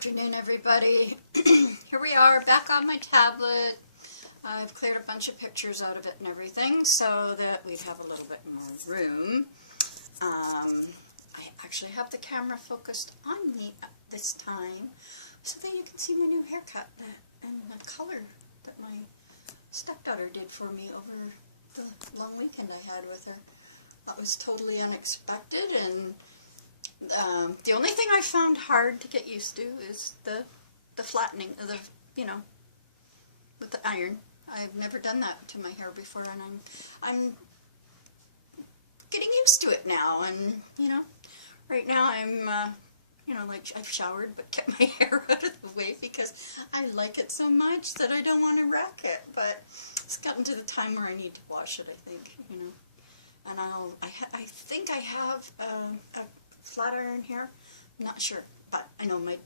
afternoon, everybody. Here we are back on my tablet. I've cleared a bunch of pictures out of it and everything so that we have a little bit more room. I actually have the camera focused on me at this time so that you can see my new haircut and the color that my stepdaughter did for me over the long weekend I had with her. That was totally unexpected, and the only thing I found hard to get used to is the flattening of the, with the iron. I've never done that to my hair before, and I'm getting used to it now. And right now I'm like I've showered but kept my hair out of the way because I like it so much that I don't want to wreck it. But it's gotten to the time where I need to wash it, I think, and I think I have a flat iron here. I'm not sure, but I know I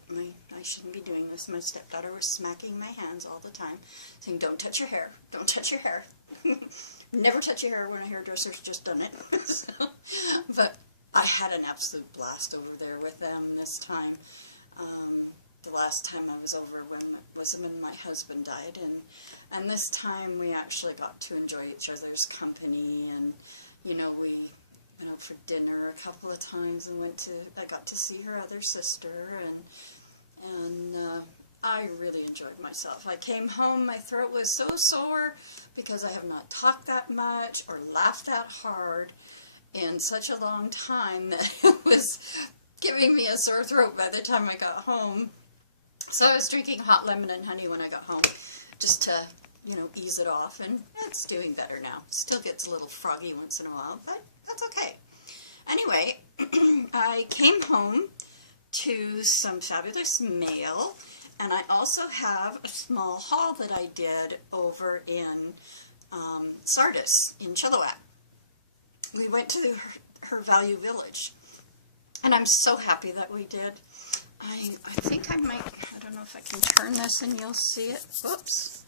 shouldn't be doing this. My stepdaughter was smacking my hands all the time, saying, "Don't touch your hair. Don't touch your hair." Never touch your hair when a hairdresser's just done it. But I had an absolute blast over there with them this time. The last time I was over was when my husband died, and this time we actually got to enjoy each other's company, and we went out for dinner a couple of times and I got to see her other sister, and I really enjoyed myself. I came home, my throat was so sore because I have not talked that much or laughed that hard in such a long time that it was giving me a sore throat by the time I got home. So I was drinking hot lemon and honey when I got home just to ease it off, and it's doing better now. Still gets a little froggy once in a while, but that's okay. Anyway, I came home to some fabulous mail, and I also have a small haul that I did over in Sardis in Chilliwack. We went to her Value Village, and I'm so happy that we did. I think I don't know if I can turn this and you'll see it. Whoops.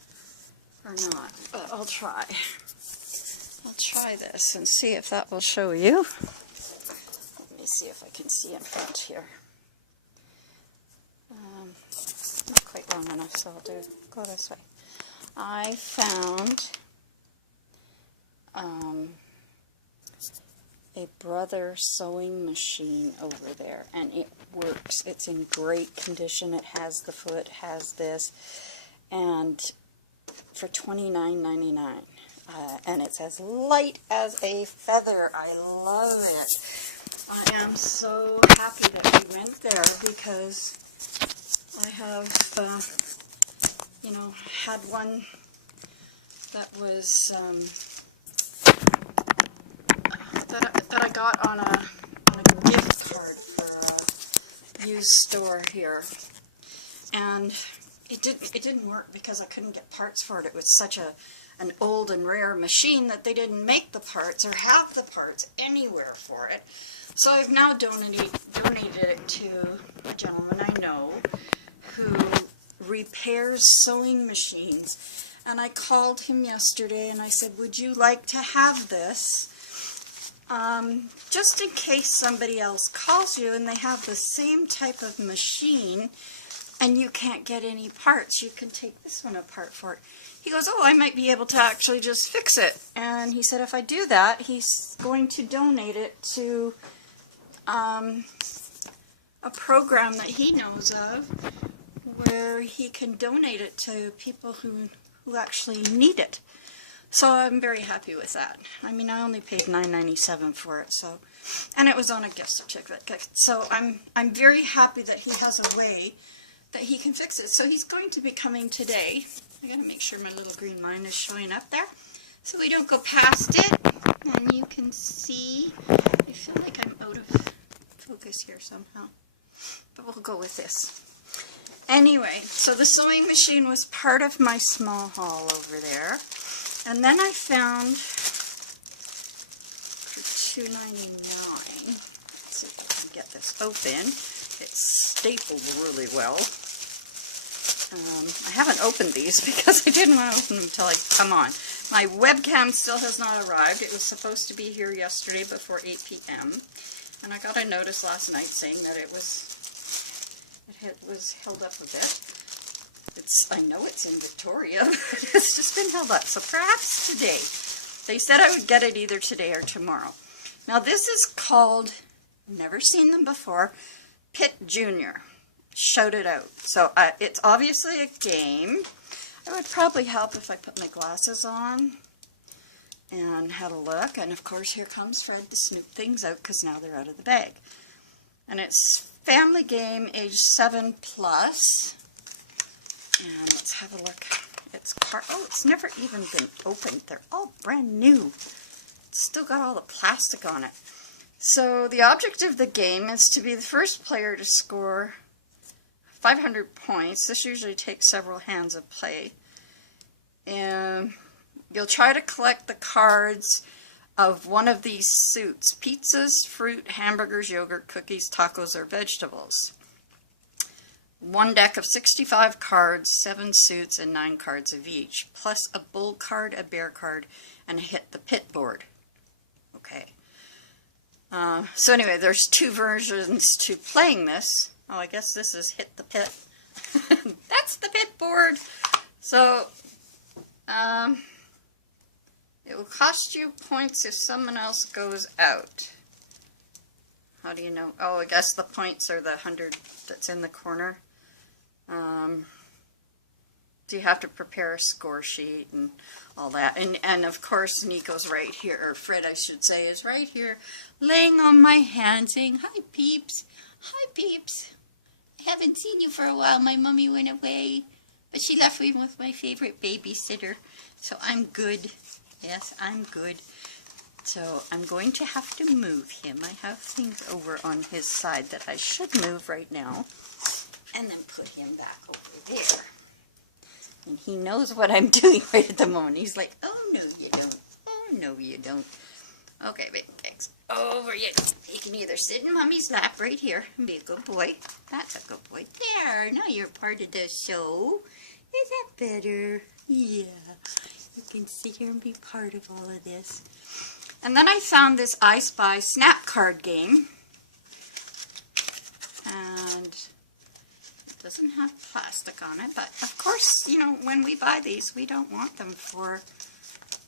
Or not, but I'll try. I'll try this and see if that will show you. Let me see if I can see in front here. Not quite long enough, so I'll go this way. I found a Brother sewing machine over there, and it works. It's in great condition. It has the foot, has this, and for $29.99, and it's as light as a feather. I love it. I am so happy that we went there because I have, had one that was that I got on a gift card for a used store here, and it didn't work because I couldn't get parts for it. It was such an old and rare machine that they didn't make the parts or have the parts anywhere for it. So I've now donated it to a gentleman I know who repairs sewing machines. And I called him yesterday and I said, "Would you like to have this? Just in case somebody else calls you and they have the same type of machine and you can't get any parts, you can take this one apart for it." He goes, "Oh, I might be able to actually just fix it." And he said if I do that, he's going to donate it to a program that he knows of where he can donate it to people who actually need it. So I'm very happy with that. I mean, I only paid $9.97 for it, so, and it was on a gift certificate. So I'm very happy that he has a way that he can fix it. So he's going to be coming today. I gotta make sure my little green line is showing up there so we don't go past it. And you can see, I feel like I'm out of focus here somehow, but we'll go with this. Anyway, so the sewing machine was part of my small haul over there. And then I found for $2.99, let's see if I can get this open. It's stapled really well. I haven't opened these because I didn't want to open them until I come on. My webcam still has not arrived. It was supposed to be here yesterday before 8 p.m. And I got a notice last night saying that it was It was held up a bit. I know it's in Victoria, but it's just been held up. So perhaps today. They said I would get it either today or tomorrow. Now this is called, never seen them before, Pit Junior. Shout it out. So it's obviously a game. It would probably help if I put my glasses on and had a look. And of course here comes Fred to snoop things out because now they're out of the bag. And it's family game age 7+. And let's have a look. It's never even been opened. They're all brand new. It's still got all the plastic on it. So the object of the game is to be the first player to score 500 points. This usually takes several hands of play. And you'll try to collect the cards of one of these suits: pizzas, fruit, hamburgers, yogurt, cookies, tacos, or vegetables. One deck of 65 cards, 7 suits, and 9 cards of each, plus a bull card, a bear card, and a hit the pit board. Okay. So anyway, there's 2 versions to playing this. Oh, I guess this is hit the pit. That's the pit board. So, it will cost you points if someone else goes out. How do you know? Oh, I guess the points are the 100 that's in the corner. So you have to prepare a score sheet and all that. And of course, Nico's right here, or Fred, I should say, is right here, laying on my hand, saying, "Hi, peeps. Hi, peeps. I haven't seen you for a while. My mommy went away, but she left me with my favorite babysitter. So I'm good. Yes, I'm good. So I'm going to have to move him. I have things over on his side that I should move right now. And then put him back over there. And he knows what I'm doing right at the moment. He's like, "Oh, no, you don't. Oh, no, you don't." Okay, baby, thanks. Over you. You can either sit in Mommy's lap right here and be a good boy. That's a good boy. There, now you're part of the show. Is that better? Yeah. You can sit here and be part of all of this. And then I found this I Spy snap card game. And doesn't have plastic on it, but of course, you know, when we buy these, we don't want them for,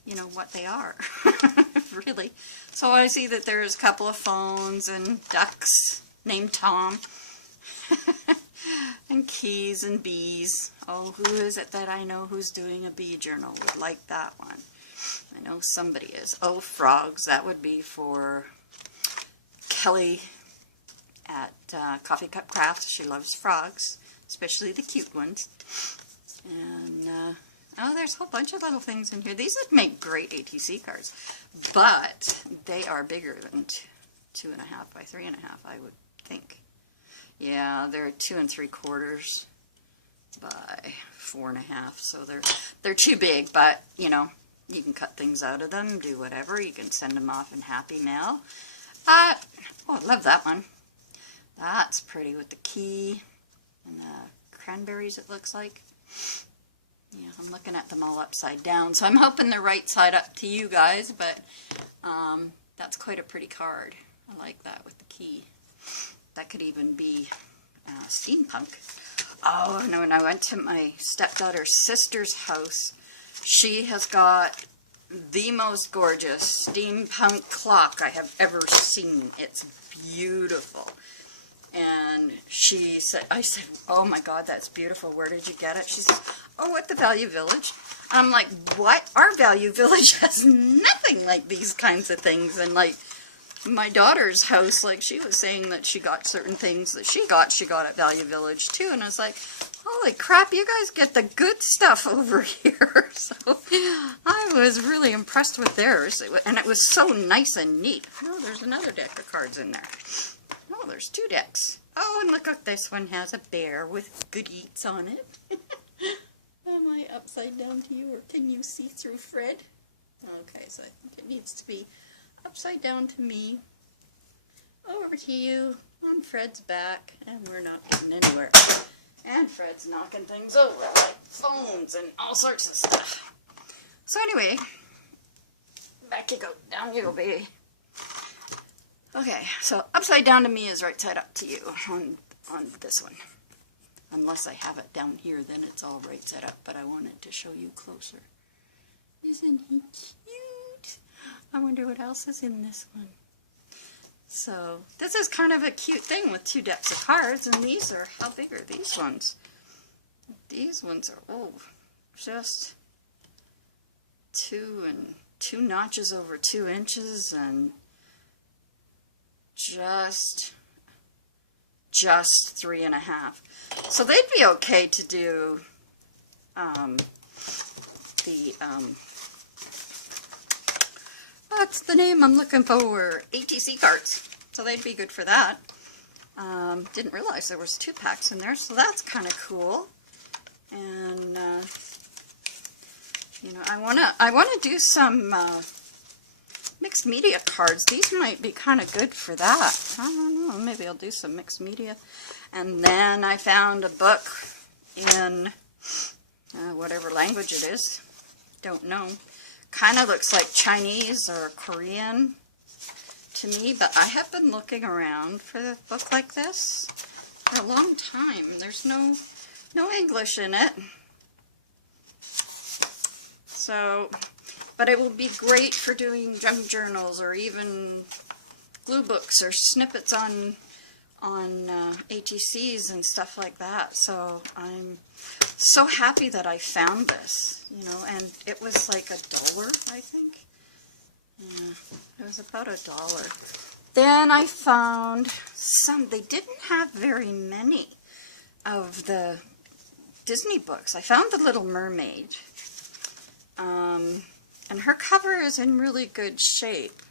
you know, what they are, really. So I see that there's a couple of phones and ducks named Tom, and keys and bees. Oh, who is it that I know who's doing a bee journal would like that one? I know somebody is. Oh, frogs. That would be for Kelly at Coffee Cup Crafts. She loves frogs, especially the cute ones. And oh, there's a whole bunch of little things in here. These would make great ATC cards, but they are bigger than 2.5 by 3.5, I would think. Yeah, they're 2 3/4 by 4.5, so they're too big. But you know, you can cut things out of them, do whatever. You can send them off in Happy Mail. Oh, I love that one. That's pretty with the key and the cranberries, it looks like. Yeah, I'm looking at them all upside down, so I'm hoping they're right side up to you guys, but that's quite a pretty card. I like that with the key. That could even be steampunk. Oh, no, when I went to my stepdaughter's sister's house, she has got the most gorgeous steampunk clock I have ever seen. It's beautiful. And she said, I said, "Oh my God, that's beautiful. Where did you get it?" She says, "Oh, at the Value Village." I'm like, "What? Our Value Village has nothing like these kinds of things." And like my daughter's house, like she was saying that she got certain things that she got at Value Village too. And I was like, holy crap, you guys get the good stuff over here. So I was really impressed with theirs. And it was so nice and neat. Oh, there's another deck of cards in there. Oh, there's 2 decks. Oh, and look, this one has a bear with good eats on it. Am I upside down to you, or can you see through Fred? Okay, so I think it needs to be upside down to me, over to you, on Fred's back, and we're not getting anywhere. And Fred's knocking things over, like phones and all sorts of stuff. So anyway, back you go, down you go, baby. Okay, so upside down to me is right side up to you on this one. Unless I have it down here, then it's all right set up, but I wanted to show you closer. Isn't he cute? I wonder what else is in this one. So this is kind of a cute thing with 2 decks of cards, and these are, how big are these ones? These ones are, oh, just 2 notches over 2 inches, and just 3.5. So they'd be okay to do what's the name I'm looking for? ATC cards. So they'd be good for that. Didn't realize there was 2 packs in there, so that's kind of cool. And you know, I wanna do some mixed media cards. These might be kind of good for that. I don't know. Maybe I'll do some mixed media. And then I found a book in whatever language it is. Don't know. Kind of looks like Chinese or Korean to me, but I have been looking around for a book like this for a long time. There's no English in it. So, but it will be great for doing junk journals or even glue books or snippets on ATCs and stuff like that. So I'm so happy that I found this, you know, and it was like $1, I think. Yeah, it was about $1. Then I found some. They didn't have very many of the Disney books. I found The Little Mermaid, and her cover is in really good shape.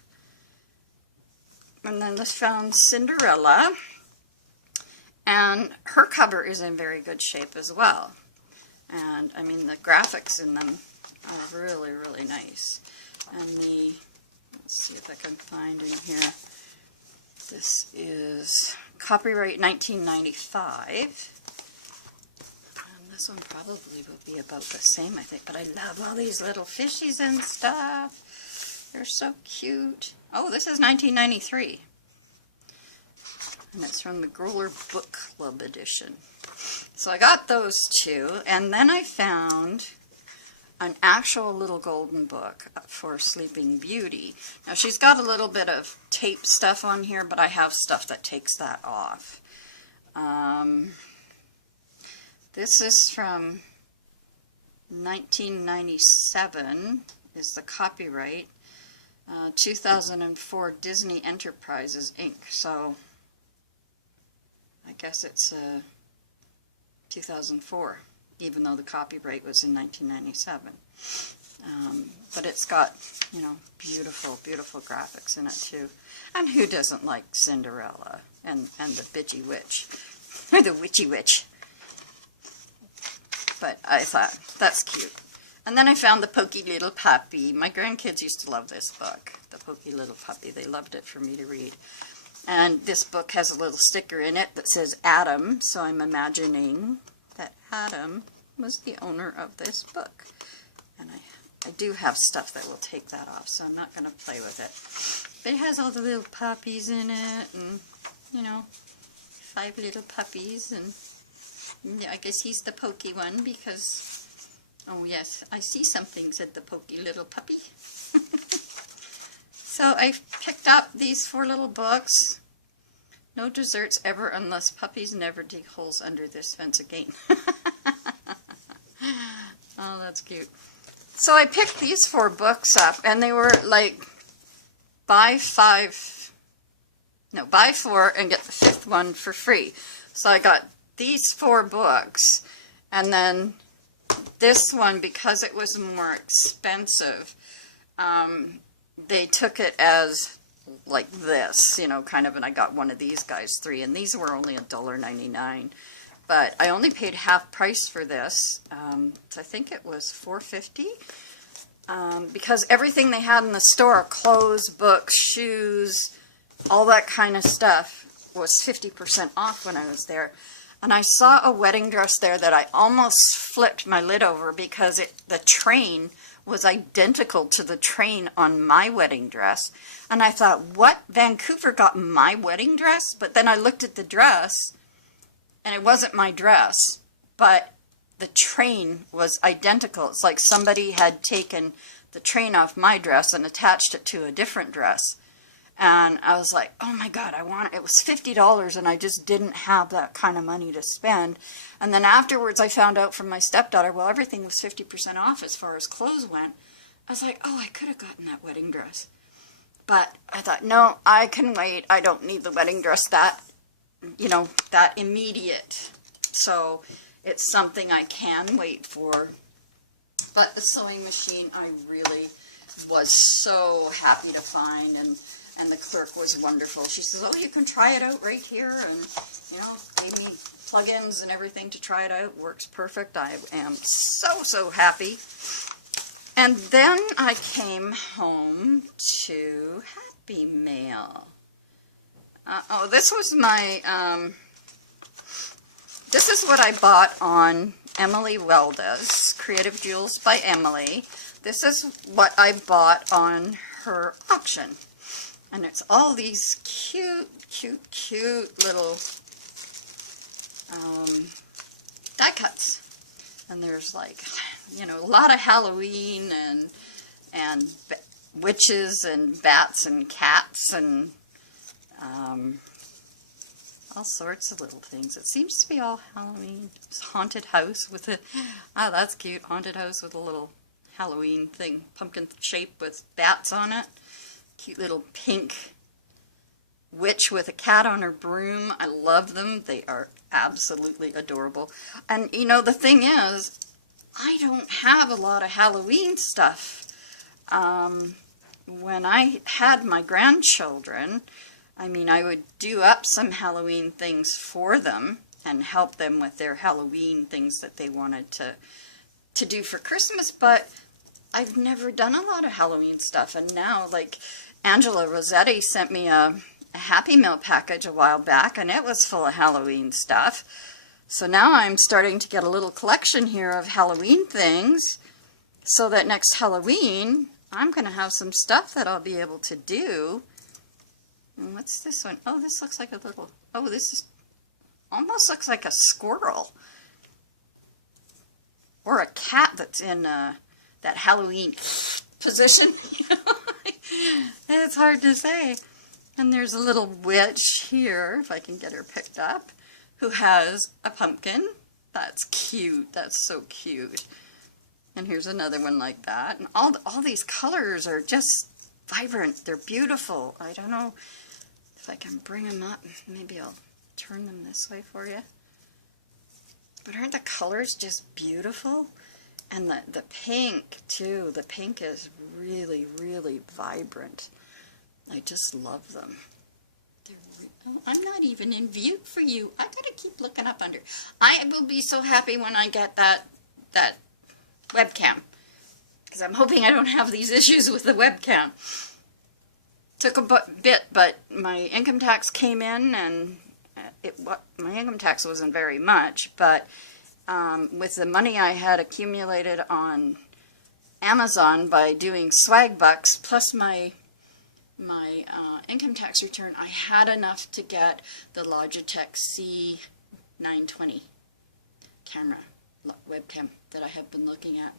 And then I found Cinderella, and her cover is in very good shape as well. And I mean, the graphics in them are really, really nice. And let's see if I can find in here. This is copyright 1995. And this one probably will be about the same, I think. But I love all these little fishies and stuff. They're so cute. Oh, this is 1993. And it's from the Growler Book Club edition. So I got those 2, and then I found an actual little golden book for Sleeping Beauty. Now she's got a little bit of tape stuff on here, but I have stuff that takes that off. This is from 1997 is the copyright. 2004 Disney Enterprises Inc. So I guess it's 2004, even though the copyright was in 1997. But it's got, you know, beautiful, beautiful graphics in it too. And who doesn't like Cinderella and the bitchy witch, or the witchy witch? But I thought, that's cute. And then I found The Pokey Little Puppy. My grandkids used to love this book, The Pokey Little Puppy. They loved it for me to read. And this book has a little sticker in it that says Adam, so I'm imagining that Adam was the owner of this book. And I do have stuff that will take that off, so I'm not going to play with it. But it has all the little puppies in it, and, you know, 5 little puppies, and yeah, I guess he's the pokey one because, oh yes, I see something, said the pokey little puppy. So I picked up these 4 little books. No desserts ever unless puppies never dig holes under this fence again. Oh, that's cute. So I picked these 4 books up, and they were like buy 4 and get the 5th one for free. So I got these 4 books, and then this one, because it was more expensive, they took it as like this, you know, kind of, and I got one of these guys 3, and these were only $1.99. But I only paid half price for this. So I think it was $4.50. Because everything they had in the store, clothes, books, shoes, all that kind of stuff, was 50% off when I was there. And I saw a wedding dress there that I almost flipped my lid over because the train was identical to the train on my wedding dress. And I thought, what? Vancouver got my wedding dress? But then I looked at the dress, and it wasn't my dress, but the train was identical. It's like somebody had taken the train off my dress and attached it to a different dress. And I was like, oh my God, I want it. It was $50 and I just didn't have that kind of money to spend. And then afterwards I found out from my stepdaughter, well, everything was 50% off as far as clothes went. I was like, oh, I could have gotten that wedding dress. But I thought, no, I can wait. I don't need the wedding dress that, you know, that immediate. So it's something I can wait for. But the sewing machine, I really was so happy to find, and the clerk was wonderful. She says, oh, you can try it out right here, and, you know, gave me plugins and everything to try it out. Works perfect. I am so happy. And then I came home to Happy Mail. Oh, this was my, this is what I bought on Emily Welda's Creative Jewels by Emily. This is what I bought on her auction. And it's all these cute little die cuts. And there's like, you know, a lot of Halloween and witches and bats and cats and all sorts of little things. It seems to be all Halloween. It's haunted house with a, oh, that's cute. Haunted house with a little Halloween thing, pumpkin shape with bats on it. Cute little pink witch with a cat on her broom. I love them. They are absolutely adorable. And you know, the thing is, I don't have a lot of Halloween stuff. When I had my grandchildren, I mean, I would do up some Halloween things for them and help them with their Halloween things that they wanted to do for Christmas, but I've never done a lot of Halloween stuff. And now, like, Angela Rossetti sent me a Happy Meal package a while back, and it was full of Halloween stuff. So now I'm starting to get a little collection here of Halloween things, so that next Halloween, I'm going to have some stuff that I'll be able to do. And what's this one? Oh, this looks like a little, oh, this is, almost looks like a squirrel. Or a cat that's in that Halloween position. It's hard to say. And there's a little witch here, if I can get her picked up, who has a pumpkin. That's cute. That's so cute. And here's another one like that. And all these colors are just vibrant. They're beautiful. I don't know if I can bring them up. Maybe I'll turn them this way for you. But aren't the colors just beautiful? And the pink, too. The pink is really, really vibrant. I just love them. Oh, I'm not even in view for you. I gotta keep looking up under. I will be so happy when I get that webcam, because I'm hoping I don't have these issues with the webcam. Took a bit, but my income tax came in, and my income tax wasn't very much, but with the money I had accumulated on Amazon by doing swag bucks, plus my income tax return, I had enough to get the Logitech C920 camera, webcam that I have been looking at.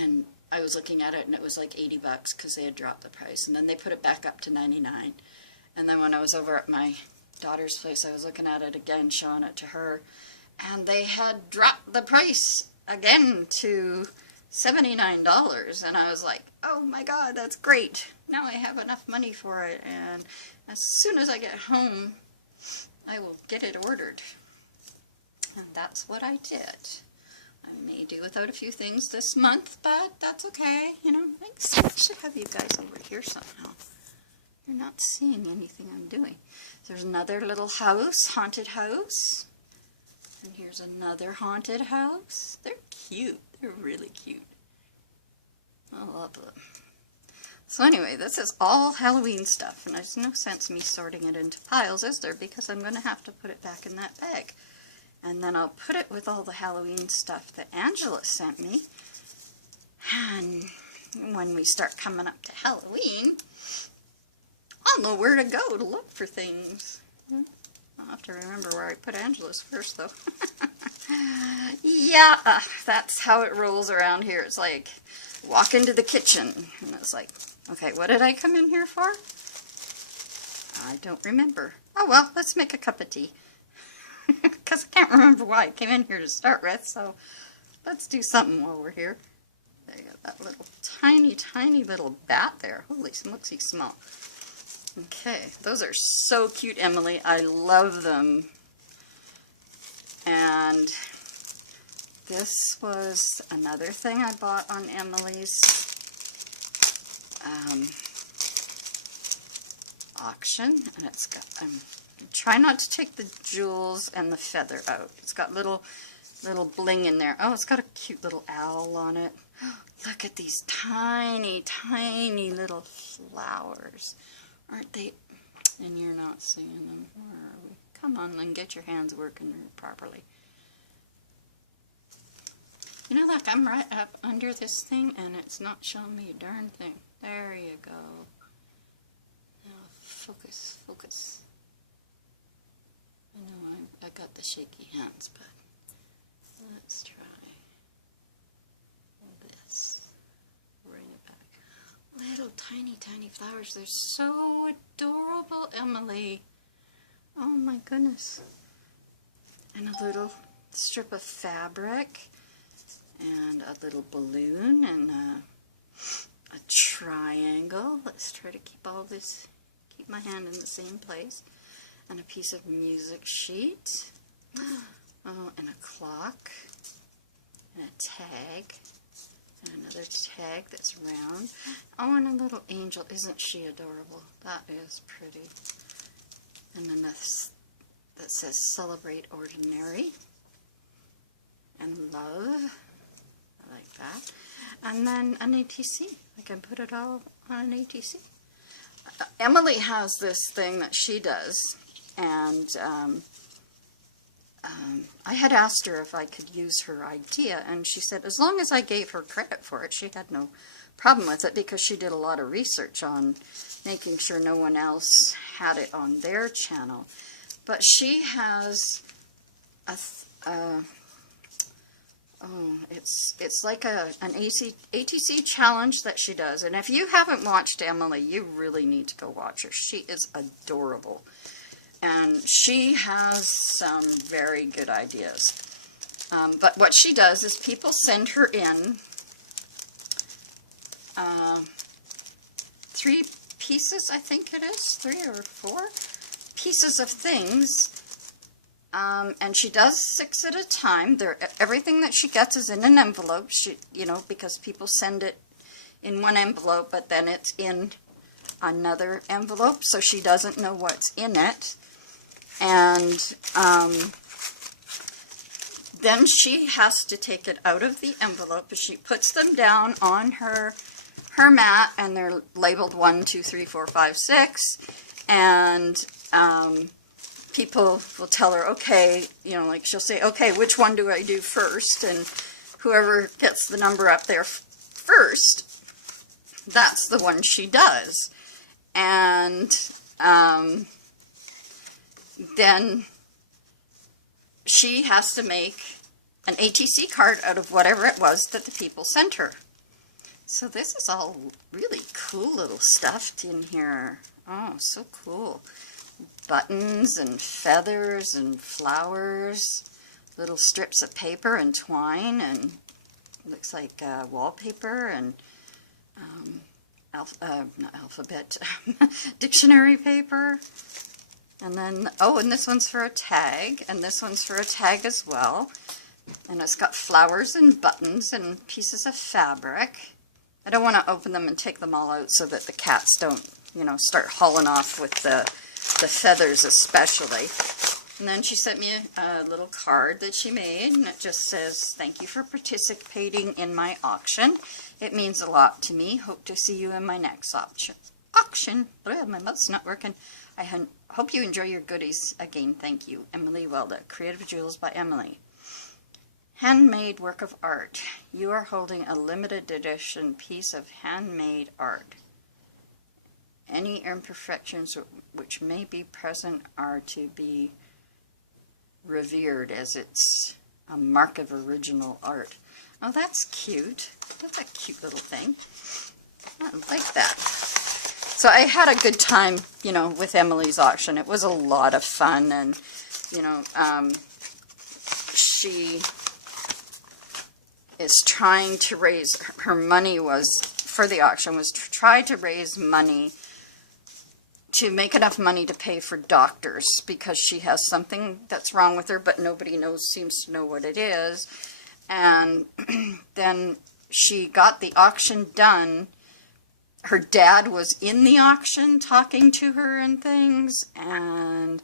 And I was looking at it and it was like 80 bucks because they had dropped the price. And then they put it back up to 99. And then when I was over at my daughter's place, I was looking at it again, showing it to her. And they had dropped the price again to $79, and I was like, oh my God, that's great. Now I have enough money for it, and as soon as I get home, I will get it ordered. And that's what I did. I may do without a few things this month, but that's okay. You know, I should have you guys over here somehow. You're not seeing anything I'm doing. There's another little house, haunted house. And here's another haunted house. They're cute. They're really cute. I love them. So anyway, this is all Halloween stuff, and there's no sense me sorting it into piles, is there? Because I'm going to have to put it back in that bag. And then I'll put it with all the Halloween stuff that Angela sent me. And when we start coming up to Halloween, I'll know where to go to look for things. I'll have to remember where I put Angela's first, though. Yeah, that's how it rolls around here. It's like, walk into the kitchen, and it's like, okay, what did I come in here for? I don't remember. Oh well, let's make a cup of tea. Because I can't remember why I came in here to start with, so let's do something while we're here. There you go, that little tiny little bat there. Holy smokesy small. Okay, those are so cute, Emily. I love them. And this was another thing I bought on Emily's auction, and it's got, try not to take the jewels and the feather out. It's got little bling in there. Oh, it's got a cute little owl on it. Look at these tiny little flowers. Aren't they? And you're not seeing them. Where are we? Come on and get your hands working properly. You know, like I'm right up under this thing and it's not showing me a darn thing. There you go. Now focus. I know I got the shaky hands, but let's try this. Bring it back. Little tiny flowers. They're so adorable, Emily. Oh my goodness. And a little strip of fabric. And a little balloon and a triangle. Let's try to keep all this, keep my hand in the same place. And a piece of music sheet. Oh, and a clock. And a tag. And another tag that's round. Oh, and a little angel. Isn't she adorable? That is pretty. And then this that says Celebrate Ordinary and Love. Like that. And then an ATC. I can put it all on an ATC. Emily has this thing that she does, and I had asked her if I could use her idea, and she said as long as I gave her credit for it, she had no problem with it, because she did a lot of research on making sure no one else had it on their channel. But she has a it's like an ATC challenge that she does. And if you haven't watched Emily, you really need to go watch her. She is adorable. And she has some very good ideas. But what she does is people send her in 3 pieces, I think it is, 3 or 4 pieces of things. And she does 6 at a time. Everything that she gets is in an envelope. You know, because people send it in one envelope, but then it's in another envelope, so she doesn't know what's in it. And then she has to take it out of the envelope. She puts them down on her mat, and they're labeled 1, 2, 3, 4, 5, 6, and people will tell her, okay, you know, like she'll say, okay, which one do I do first? And whoever gets the number up there first, that's the one she does. And then she has to make an ATC card out of whatever it was that the people sent her. So this is all really cool little stuff in here. Oh, so cool. Buttons and feathers and flowers, little strips of paper and twine, and looks like wallpaper and not alphabet, dictionary paper. And then, oh, and this one's for a tag, and this one's for a tag as well. And it's got flowers and buttons and pieces of fabric. I don't want to open them and take them all out so that the cats don't, you know, start hauling off with the feathers especially. And then she sent me a little card that she made, and it just says, thank you for participating in my auction. It means a lot to me. Hope to see you in my next auction. Ugh, my mouth's not working. I hope you enjoy your goodies. Again, thank you. Emily Welda, Creative Jewels by Emily. Handmade work of art. You are holding a limited edition piece of handmade art. Any imperfections which may be present are to be revered as it's a mark of original art. Oh, that's cute. That's a cute little thing. I like that. So I had a good time, you know, with Emily's auction. It was a lot of fun, and, you know, she is trying to raise, her money was, for the auction, was to try to raise money to make enough money to pay for doctors, because she has something that's wrong with her, but nobody seems to know what it is. And then she got the auction done. Her dad was in the auction talking to her and things, and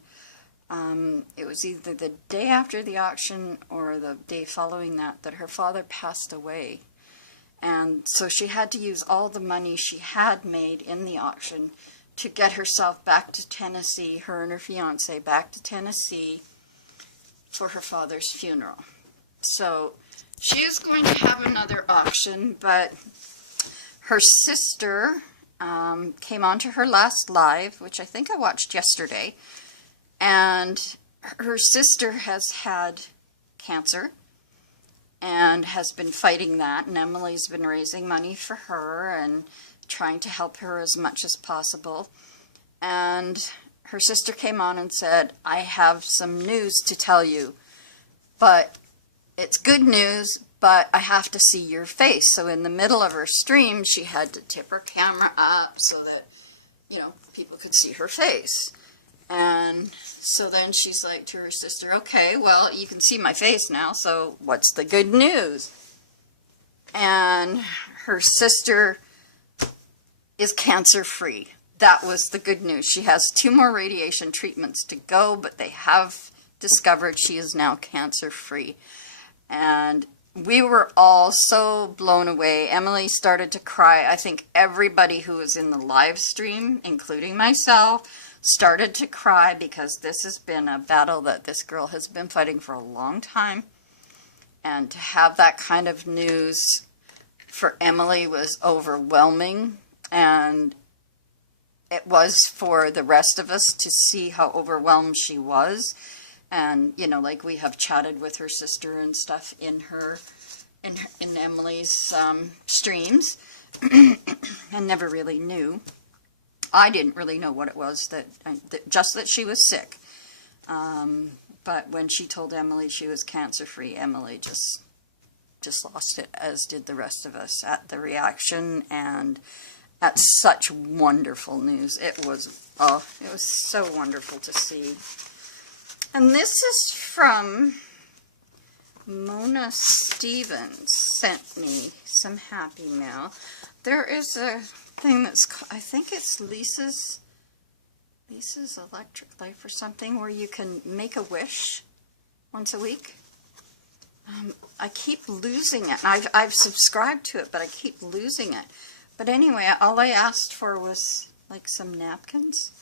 it was either the day after the auction or the day following that her father passed away. And so she had to use all the money she had made in the auction to get herself back to Tennessee, her and her fiance back to Tennessee for her father's funeral. So she is going to have another auction, but her sister came on to her last live, which I think I watched yesterday, and her sister has had cancer and has been fighting that, and Emily's been raising money for her and trying to help her as much as possible. And her sister came on and said, I have some news to tell you, but it's good news, but I have to see your face. So in the middle of her stream, she had to tip her camera up so that, you know, people could see her face. And so then she's like to her sister, okay, well, you can see my face now, so what's the good news? And her sister is cancer-free. That was the good news. She has 2 more radiation treatments to go, but they have discovered she is now cancer-free. And we were all so blown away. Emily started to cry. I think everybody who was in the live stream, including myself, started to cry, because this has been a battle that this girl has been fighting for a long time. And to have that kind of news for Emily was overwhelming, and it was for the rest of us to see how overwhelmed she was. And, you know, like, we have chatted with her sister and stuff in Emily's streams, and never really knew. I didn't really know what it was, just that she was sick. But when she told Emily she was cancer-free, Emily just lost it, as did the rest of us at the reaction, and at such wonderful news. It was so wonderful to see. And this is from Mona Stevens, sent me some happy mail. There is a thing that's, I think it's Lisa's Electric Life or something, where you can make a wish once a week. I keep losing it. I've subscribed to it, but I keep losing it. But anyway, all I asked for was like some napkins.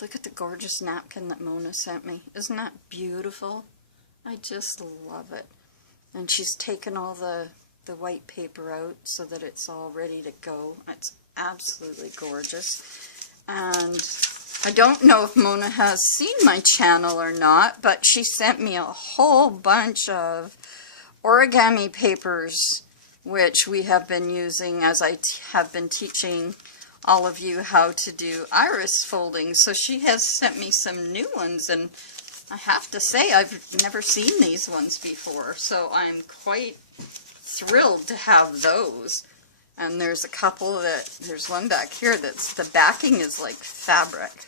Look at the gorgeous napkin that Mona sent me. Isn't that beautiful? I just love it. And she's taken all the white paper out so that it's all ready to go. It's absolutely gorgeous. And I don't know if Mona has seen my channel or not, but she sent me a whole bunch of origami papers, which we have been using as I have been teaching all of you how to do iris folding. So she has sent me some new ones, and I have to say I've never seen these ones before, so I'm quite thrilled to have those. And there's a couple there's one back here that's, the backing is like fabric,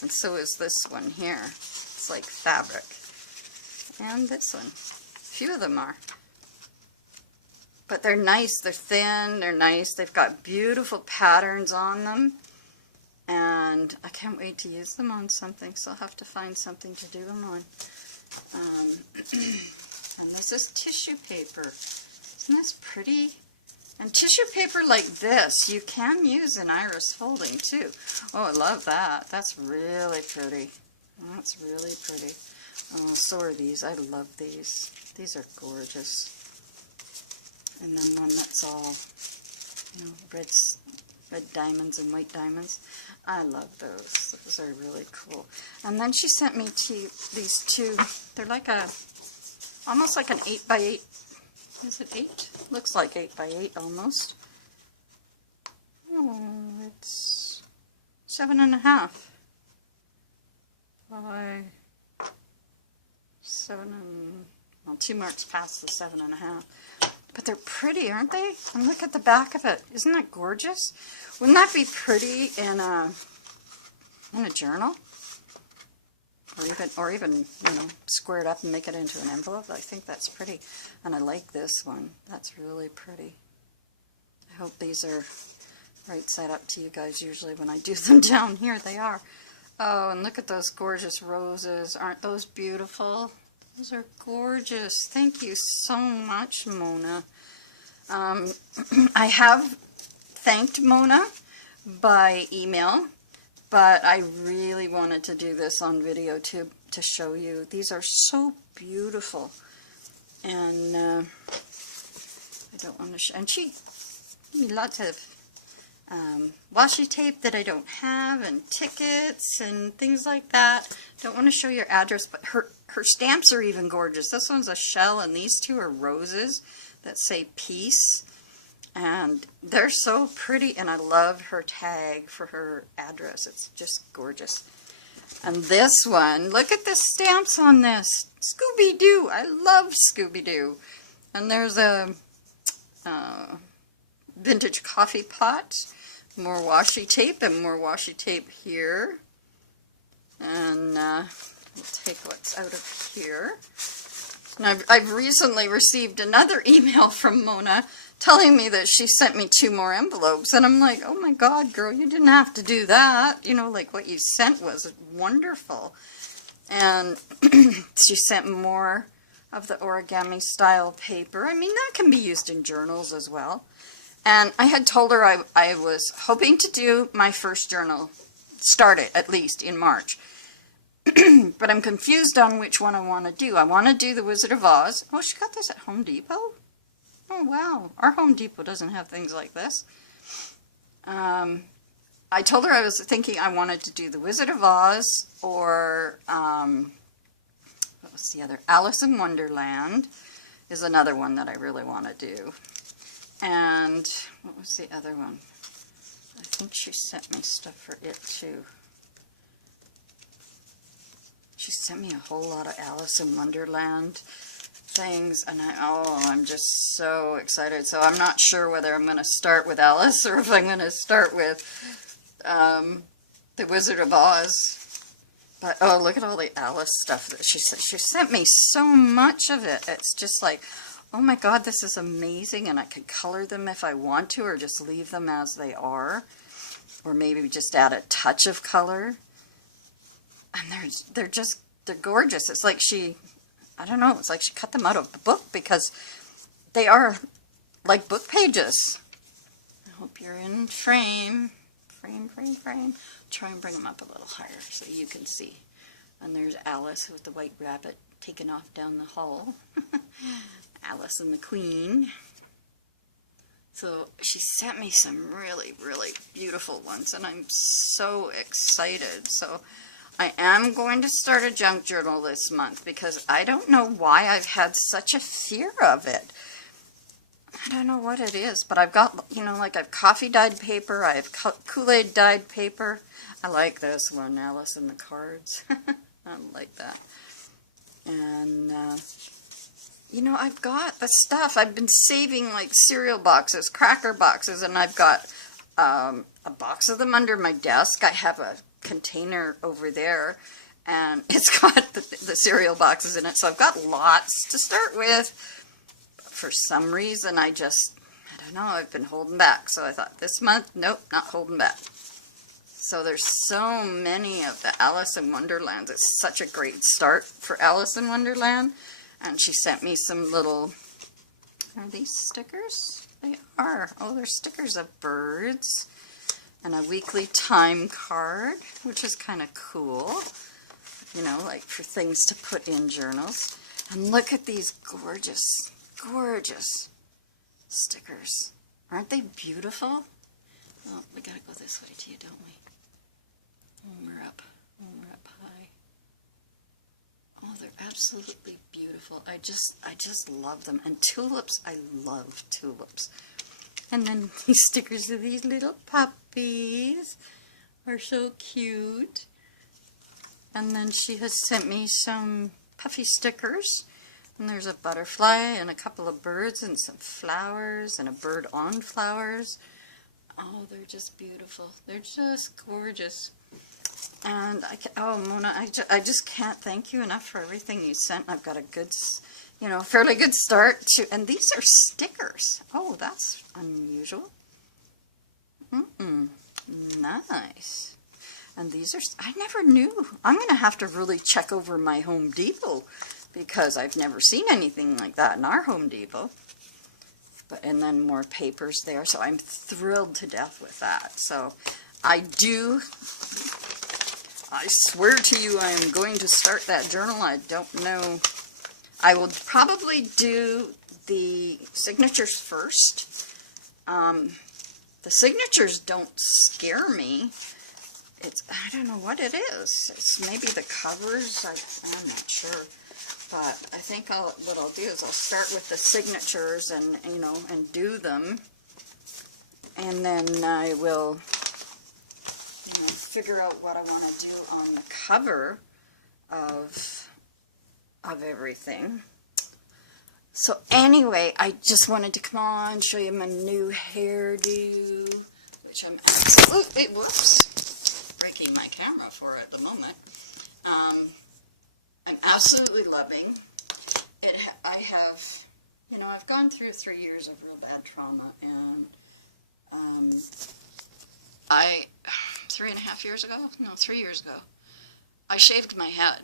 and so is this one here. It's like fabric. And this one. A few of them are. But they're nice, they're thin, they're nice, they've got beautiful patterns on them, and I can't wait to use them on something, so I'll have to find something to do them on. And this is tissue paper. Isn't this pretty? And tissue paper like this, you can use in iris folding too. Oh, I love that. That's really pretty. That's really pretty. Oh, so are these. I love these. These are gorgeous. And then one that's all, you know, red red diamonds and white diamonds. I love those. Those are really cool. And then she sent me these two. They're like almost like an 8x8. Is it 8? Looks like 8x8 almost. Oh, it's 7.5 by 7 and, well, 2 marks past the 7.5. But they're pretty, aren't they? And look at the back of it. Isn't that gorgeous? Wouldn't that be pretty in a journal? Or even, you know, square it up and make it into an envelope. I think that's pretty. And I like this one. That's really pretty. I hope these are right side up to you guys. Usually when I do them down here, they are. Oh, and look at those gorgeous roses. Aren't those beautiful? Those are gorgeous. Thank you so much, Mona. I have thanked Mona by email, but I really wanted to do this on video to show you. These are so beautiful. And I don't want to and she gave me lots of washi tape that I don't have, and tickets and things like that. Don't want to show your address, but her stamps are even gorgeous. This one's a shell, and these two are roses that say peace, and they're so pretty. And I love her tag for her address. It's just gorgeous. And this one, look at the stamps on this. Scooby-Doo. I love Scooby-Doo. And there's a vintage coffee pot, more washi tape, and more washi tape here. And we'll take what's out of here. And I've recently received another email from Mona telling me that she sent me 2 more envelopes. And I'm like, oh my God, girl, you didn't have to do that. You know, like what you sent was wonderful. And she sent more of the origami style paper. I mean, that can be used in journals as well. And I had told her I was hoping to do my first journal, start it at least in March. But I'm confused on which one I want to do. I want to do the Wizard of Oz. Oh, she got this at Home Depot? Oh, wow. Our Home Depot doesn't have things like this. I told her I was thinking I wanted to do the Wizard of Oz or, what was the other? Alice in Wonderland is another one that I really want to do. And what was the other one? I think she sent me stuff for it too. She sent me a whole lot of Alice in Wonderland things, and I'm just so excited. So I'm not sure whether I'm going to start with Alice or if I'm going to start with the Wizard of Oz. But oh, look at all the Alice stuff that she sent. She sent me so much of it. It's just like, oh my God, this is amazing, and I can color them if I want to, or just leave them as they are, or maybe just add a touch of color. And they're gorgeous. It's like I don't know, it's like she cut them out of the book, because they are like book pages. I hope you're in frame. Try and bring them up a little higher so you can see. And there's Alice with the white rabbit taken off down the hall. Alice and the Queen. So she sent me some really, really beautiful ones, and I'm so excited. So I am going to start a junk journal this month, because I don't know why I've had such a fear of it. I don't know what it is, but I've got, you know, like I've coffee dyed paper, I have Kool-Aid dyed paper. I like this one, Alice and the Cards. I like that. And, you know, I've got the stuff. I've been saving like cereal boxes, cracker boxes, and I've got a box of them under my desk. I have a container over there, and it's got the cereal boxes in it. So I've got lots to start with. For some reason, I don't know, I've been holding back. So I thought this month, nope, not holding back. So there's so many of the Alice in Wonderland. It's such a great start for Alice in Wonderland. And she sent me some little, are these stickers? They are. Oh, they're stickers of birds. And a weekly time card, which is kind of cool. You know, like for things to put in journals. And look at these gorgeous, gorgeous stickers. Aren't they beautiful? Oh, we gotta go this way too, don't we? When we're up high. Oh, they're absolutely beautiful. I just love them. And tulips, I love tulips. And then these stickers of these little puppies are so cute. And then she has sent me some puffy stickers. And there's a butterfly and a couple of birds and some flowers and a bird on flowers. Oh, they're just beautiful. They're just gorgeous. And oh, Mona, I just can't thank you enough for everything you sent. I've got a good, fairly good start to, and these are stickers. Oh, that's unusual. Nice. And these are, I never knew. I'm going to have to really check over my Home Depot because I've never seen anything like that in our Home Depot. And then more papers there, so I'm thrilled to death with that. So I swear to you I am going to start that journal. I don't know. I will probably do the signatures first. The signatures don't scare me. I don't know what it is. It's maybe the covers. I'm not sure. But I think what I'll do is I'll start with the signatures and, and do them. And then I will, figure out what I want to do on the cover of everything. So anyway, I just wanted to come on, show you my new hairdo, which I'm absolutely, whoops, breaking my camera for at the moment. I'm absolutely loving it. I have, I've gone through 3 years of real bad trauma, and 3 years ago, I shaved my head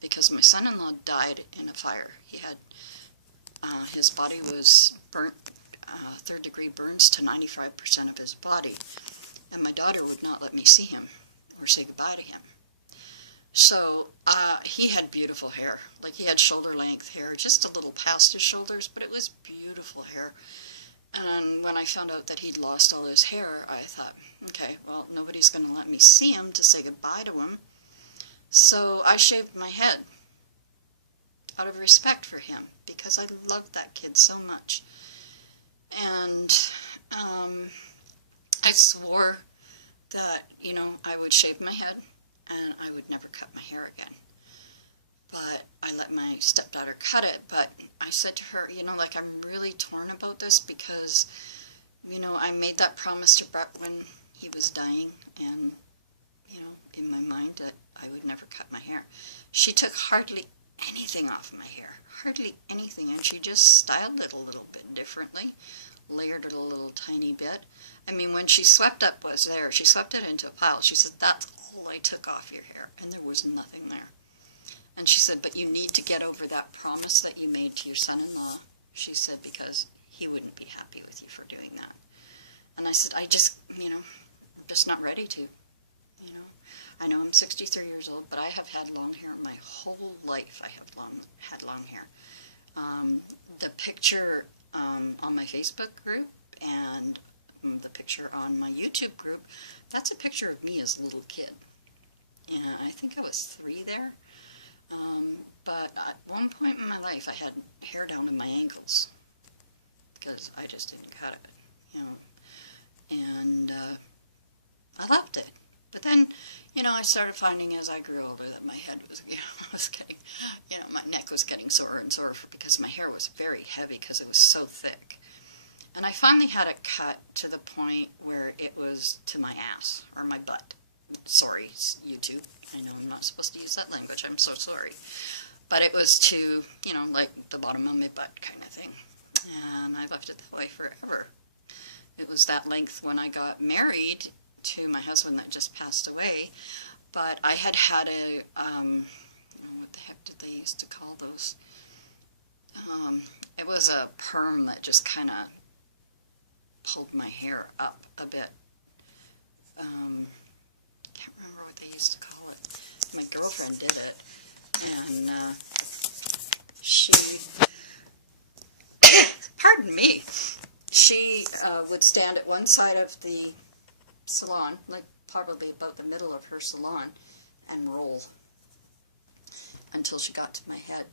because my son-in-law died in a fire. He had, his body was burnt, third-degree burns to 95% of his body, and my daughter would not let me see him or say goodbye to him. So he had beautiful hair. Like, he had shoulder-length hair, just a little past his shoulders, but it was beautiful hair. And when I found out that he'd lost all his hair, I thought, okay, well, nobody's going to let me see him to say goodbye to him. So I shaved my head out of respect for him, because I loved that kid so much. And I swore that, I would shave my head and I would never cut my hair again. But I let my stepdaughter cut it, but I said to her, I'm really torn about this because, I made that promise to Brett when he was dying, and, in my mind that I would never cut my hair. She took hardly anything off my hair, hardly anything, and she just styled it a little bit differently, layered it a little tiny bit. I mean, when she swept up was there, she swept it into a pile. She said, that's all I took off your hair, and there was nothing there. And she said, but you need to get over that promise that you made to your son-in-law, she said, because he wouldn't be happy with you for doing that. And I said, I'm just not ready to, I know I'm 63 years old, but I have had long hair my whole life. I have had long hair. The picture on my Facebook group and the picture on my YouTube group, that's a picture of me as a little kid. And I think I was 3 there. But at one point in my life, I had hair down to my ankles because I just didn't cut it, and I loved it. But then, I started finding as I grew older that my head was, was getting, my neck was getting sore and sore because my hair was very heavy because it was so thick. And I finally had it cut to the point where it was to my ass or my butt. Sorry, YouTube. I know I'm not supposed to use that language. I'm so sorry. But it was to, like the bottom of my butt kind of thing. And I left it that way forever. It was that length when I got married to my husband that just passed away. But I had a, what the heck did they used to call those? It was a perm that just kind of pulled my hair up a bit. Can't remember what they used to call it. My girlfriend did it, and she, pardon me, she would stand at one side of the salon, like probably about the middle of her salon, and roll until she got to my head.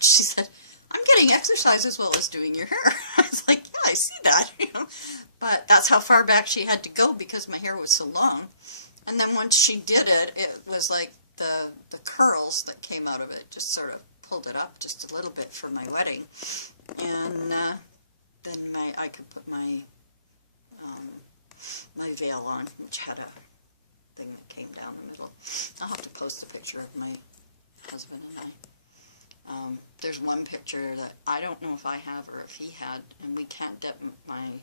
She said, "I'm getting exercise as well as doing your hair." I was like, "Yeah, I see that." But that's how far back she had to go because my hair was so long. And then once she did it, it was like the curls that came out of it just sort of pulled it up just a little bit for my wedding. And then I could put my my veil on, which had a thing that came down the middle. I'll have to post a picture of my husband and I. There's one picture that I don't know if I have or if he had, and we can't my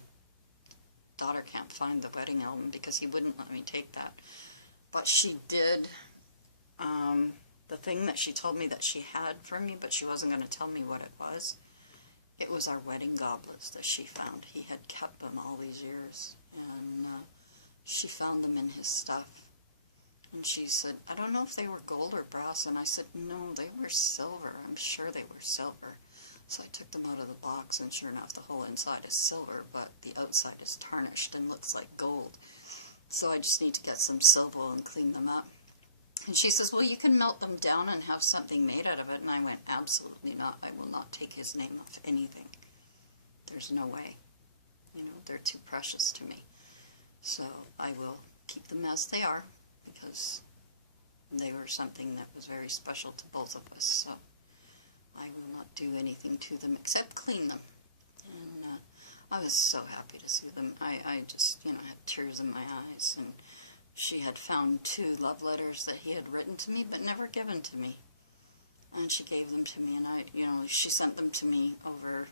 daughter can't find the wedding album because he wouldn't let me take that. But she did the thing that she told me that she had for me, but she wasn't going to tell me what it was. It was our wedding goblets that she found. He had kept them all these years, and she found them in his stuff. And she said, "I don't know if they were gold or brass." And I said, "No, they were silver. I'm sure they were silver." So I took them out of the box, and sure enough, the whole inside is silver, but the outside is tarnished and looks like gold. So I just need to get some silver and clean them up. And she says, "Well, you can melt them down and have something made out of it." And I went, "Absolutely not. I will not take his name off anything. There's no way. You know, they're too precious to me. So I will keep them as they are because they were something that was very special to both of us. So I will not do anything to them except clean them." And I was so happy to see them. I just, you know, had tears in my eyes. And she had found 2 love letters that he had written to me but never given to me. And she gave them to me, and she sent them to me over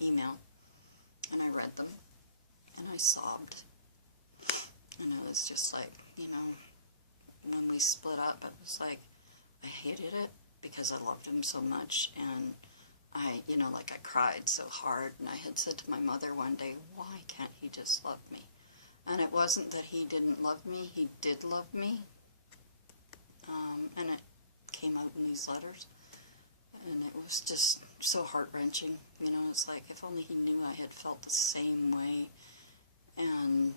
email. And I read them, and I sobbed. And it was just like, when we split up, it was like, I hated it because I loved him so much, and I cried so hard, and I had said to my mother one day, "Why can't he just love me?" And it wasn't that he didn't love me, he did love me, and it came out in these letters, and it was just so heart-wrenching. It's like, if only he knew I had felt the same way, and,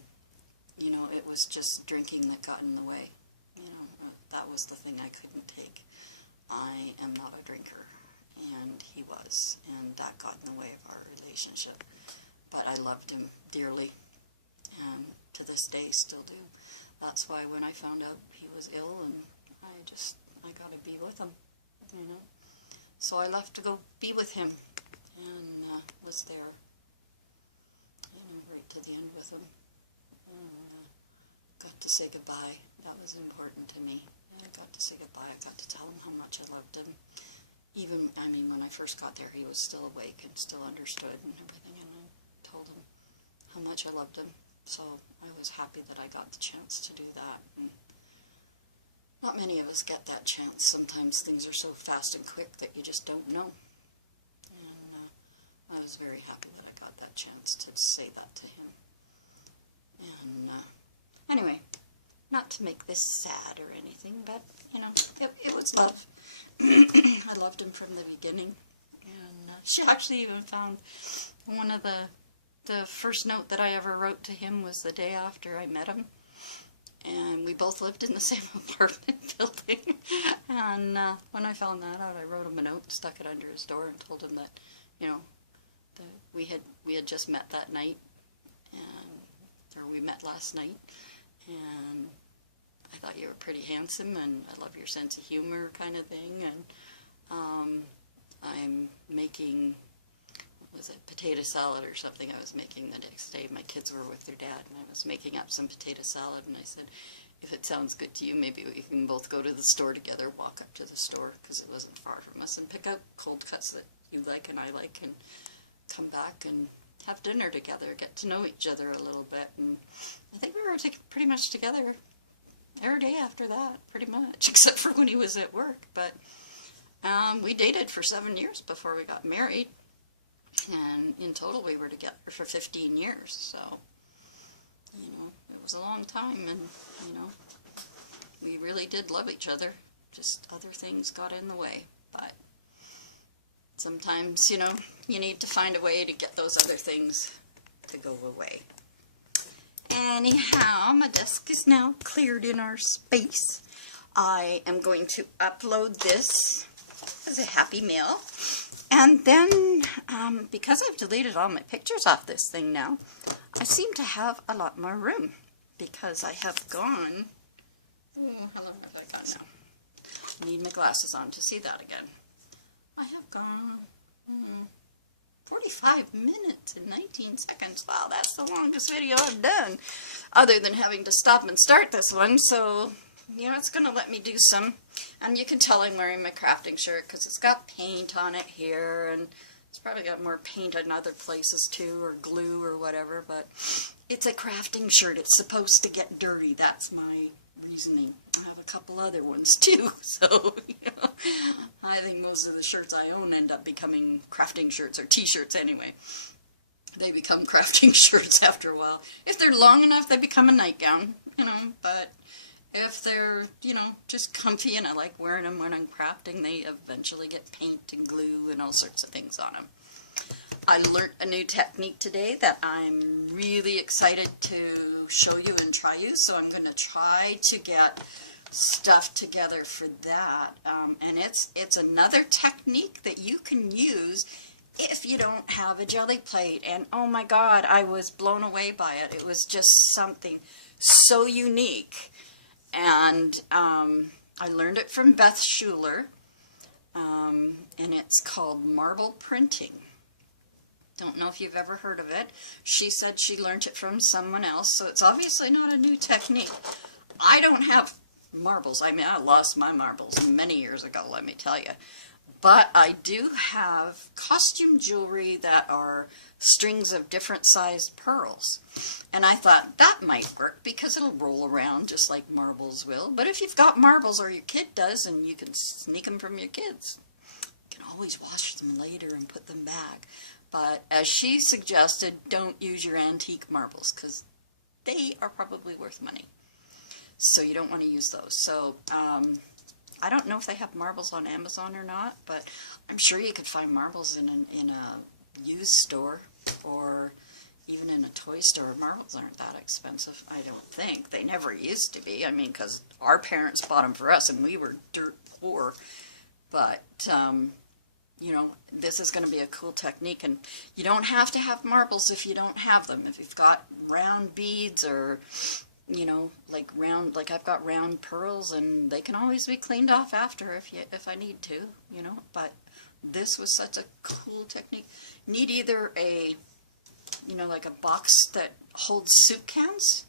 it was just drinking that got in the way. That was the thing I couldn't take. I am not a drinker, and he was, and that got in the way of our relationship. But I loved him dearly, and to this day still do. That's why when I found out he was ill, and I got to be with him, So I left to go be with him, and was there, right to the end with him. Got to say goodbye. That was important to me. I got to say goodbye. I got to tell him how much I loved him. Even, when I first got there, he was still awake and still understood and everything, and I told him how much I loved him. So I was happy that I got the chance to do that. And not many of us get that chance. Sometimes things are so fast and quick that you just don't know. And I was very happy that I got that chance to say that to him. And anyway, not to make this sad or anything, but, it was love. I loved him from the beginning. And she actually even found one of the first note that I ever wrote to him was the day after I met him. And we both lived in the same apartment building. And when I found that out, I wrote him a note, stuck it under his door, and told him that, that we had just met that night, or we met last night, and I thought you were pretty handsome, and I love your sense of humor, kind of thing. And I'm making, was it potato salad or something I was making the next day. My kids were with their dad, and I was making up some potato salad, and I said, "If it sounds good to you, maybe we can both go to the store together, walk up to the store," because it wasn't far from us, and pick up cold cuts that you like and I like, and come back and have dinner together, get to know each other a little bit. And I think we were pretty much together every day after that, pretty much, except for when he was at work. But we dated for 7 years before we got married. And in total, we were together for 15 years, so, it was a long time, and, we really did love each other. Just other things got in the way, but Sometimes, you know, you need to find a way to get those other things to go away. Anyhow, my desk is now cleared in our space. I am going to upload this as a happy mail. And then, because I've deleted all my pictures off this thing now, I seem to have a lot more room. Because I have gone, how long have I gone now? I need my glasses on to see that again. I have gone 45 minutes and 19 seconds. Wow, that's the longest video I've done, other than having to stop and start this one. So, you know, it's going to let me do some. And you can tell I'm wearing my crafting shirt because it's got paint on it here, and it's probably got more paint in other places too, or glue or whatever, but it's a crafting shirt. It's supposed to get dirty. That's my reasoning. I have a couple other ones too, so, you know, I think most of the shirts I own end up becoming crafting shirts, or t-shirts anyway. They become crafting shirts after a while. If they're long enough, they become a nightgown, you know, but if they're, you know, just comfy and I like wearing them when I'm crafting, they eventually get paint and glue and all sorts of things on them. I learned a new technique today that I'm really excited to show you and try you, so I'm going to try to get stuff together for that. And it's another technique that you can use if you don't have a jelly plate. And oh my God, I was blown away by it. It was just something so unique. And I learned it from Beth Schuler, and it's called marble printing. Don't know if you've ever heard of it. She said she learned it from someone else, so it's obviously not a new technique. I don't have marbles. I mean, I lost my marbles many years ago, let me tell you. But I do have costume jewelry that are strings of different sized pearls. And I thought that might work because it'll roll around just like marbles will. But if you've got marbles, or your kid does, and you can sneak them from your kids, you can always wash them later and put them back. But as she suggested, don't use your antique marbles because they are probably worth money. So you don't want to use those. So I don't know if they have marbles on Amazon or not, but I'm sure you could find marbles in a used store or even in a toy store. Marbles aren't that expensive, I don't think. They never used to be. I mean, because our parents bought them for us and we were dirt poor. But you know, this is going to be a cool technique, and you don't have to have marbles if you don't have them. If you've got round beads, or, you know, like I've got round pearls, and they can always be cleaned off after if I need to, you know. But this was such a cool technique. Need either a, you know, like a box that holds soup cans,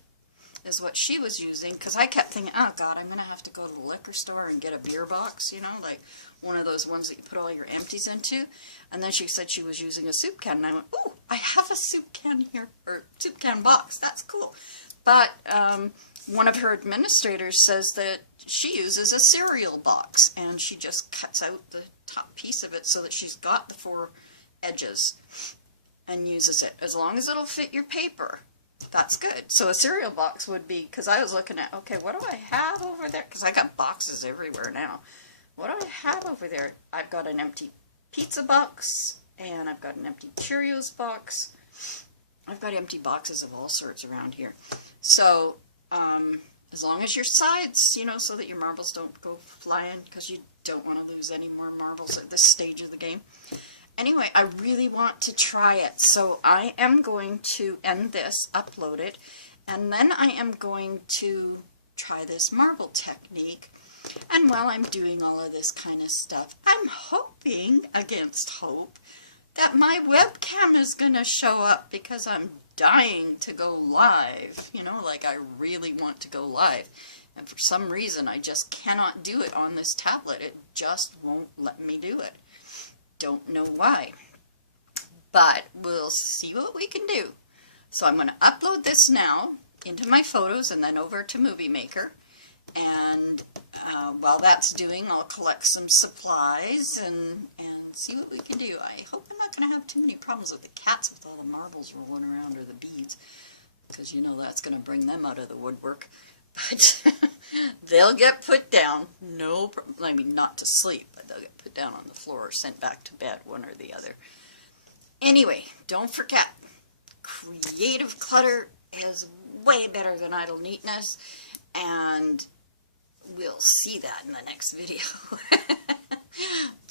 is what she was using, because I kept thinking, oh God, I'm going to have to go to the liquor store and get a beer box, you know, like one of those ones that you put all your empties into. And then she said she was using a soup can, and I went, oh, I have a soup can here, or soup can box, that's cool. But one of her administrators says that she uses a cereal box, and she just cuts out the top piece of it so that she's got the 4 edges and uses it. As long as it'll fit your paper, that's good. So a cereal box would be, because I was looking at, okay, what do I have over there? Because I got boxes everywhere now. What do I have over there? I've got an empty pizza box, and I've got an empty Cheerios box. I've got empty boxes of all sorts around here. So as long as your sides, you know, so that your marbles don't go flying, because you don't want to lose any more marbles at this stage of the game. Anyway, I really want to try it, so I am going to end this, upload it, and then I am going to try this marble technique. And while I'm doing all of this kind of stuff, I'm hoping, against hope, that my webcam is going to show up, because I'm dying to go live. You know, like I really want to go live. And for some reason, I just cannot do it on this tablet. It just won't let me do it. Don't know why, but we'll see what we can do. So I'm going to upload this now into my photos and then over to Movie Maker, and while that's doing, I'll collect some supplies and see what we can do. I hope I'm not going to have too many problems with the cats with all the marbles rolling around, or the beads, because you know that's going to bring them out of the woodwork. But They'll get put down. No, I mean, not to sleep, but they'll get put down on the floor or sent back to bed, one or the other. Anyway, don't forget, creative clutter is way better than idle neatness, and we'll see that in the next video.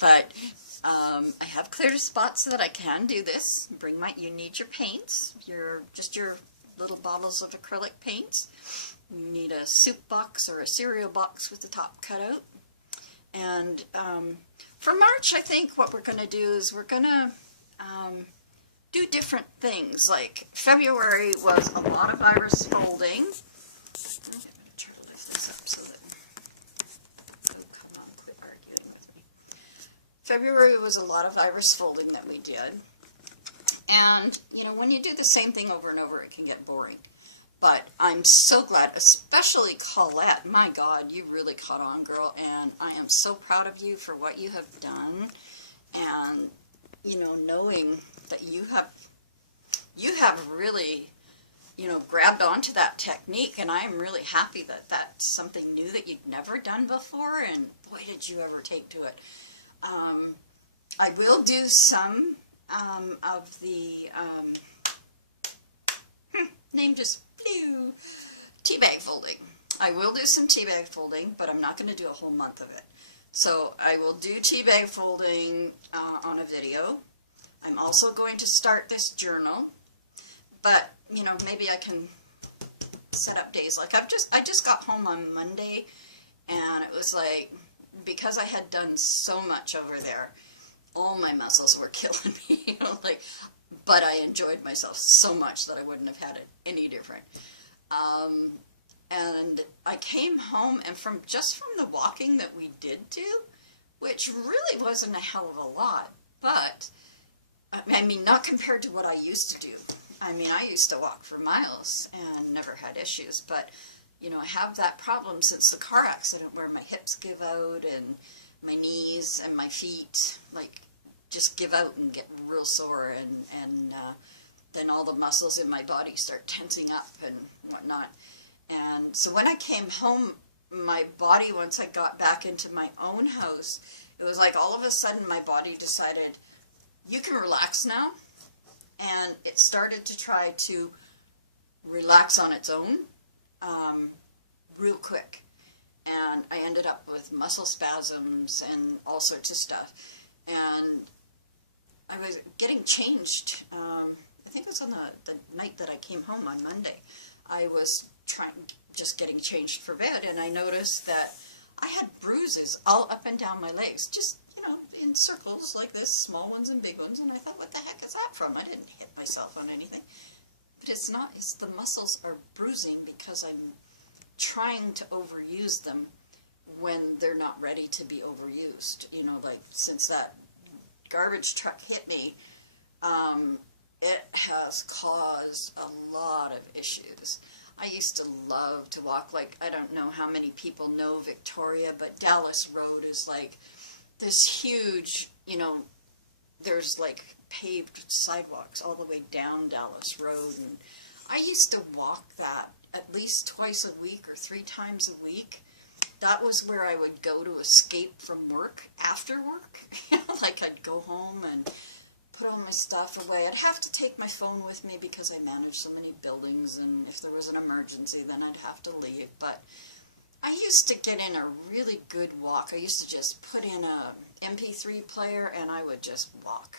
But I have cleared spots so that I can do this. You need your paints, just your little bottles of acrylic paints. You need a soup box or a cereal box with the top cut out. And for March, I think what we're going to do is we're going to do different things. Like February was a lot of iris folding. I'm going to try to lift this up so that... Oh, come on, quit arguing with me. February was a lot of iris folding that we did. And, you know, when you do the same thing over and over, it can get boring. But I'm so glad, especially Colette. My God, you really caught on, girl. And I am so proud of you for what you have done. And, you know, knowing that you have really, you know, grabbed onto that technique. And I'm really happy that that's something new that you've never done before. And boy, did you ever take to it. I will do some of the... name just flew. Tea bag folding. I will do some tea bag folding, but I'm not going to do a whole month of it. So I will do tea bag folding on a video. I'm also going to start this journal, but you know, maybe I can set up days. Like I just got home on Monday, and it was like, because I had done so much over there, all my muscles were killing me. You know, like. But I enjoyed myself so much that I wouldn't have had it any different. And I came home, and just from the walking that we did do, which really wasn't a hell of a lot, but, I mean, not compared to what I used to do. I mean, I used to walk for miles and never had issues, but, you know, I have that problem since the car accident where my hips give out and my knees and my feet, like, just give out and get real sore, and then all the muscles in my body start tensing up and whatnot. And so when I came home, my body, once I got back into my own house, it was like all of a sudden my body decided, you can relax now. And it started to try to relax on its own real quick. And I ended up with muscle spasms and all sorts of stuff. And I was getting changed, I think it was on the night that I came home on Monday. I was just getting changed for bed, and I noticed that I had bruises all up and down my legs, just, you know, in circles like this, small ones and big ones, and I thought, what the heck is that from? I didn't hit myself on anything. But it's not, it's the muscles are bruising because I'm trying to overuse them when they're not ready to be overused. You know, like since that garbage truck hit me, it has caused a lot of issues. I used to love to walk, like, I don't know how many people know Victoria, but Dallas Road is like this huge, you know, there's like paved sidewalks all the way down Dallas Road, and I used to walk that at least twice a week or 3 times a week. That was where I would go to escape from work, after work. Like I'd go home and put all my stuff away. I'd have to take my phone with me because I manage so many buildings, and if there was an emergency then I'd have to leave. But I used to get in a really good walk. I used to just put in a MP3 player and I would just walk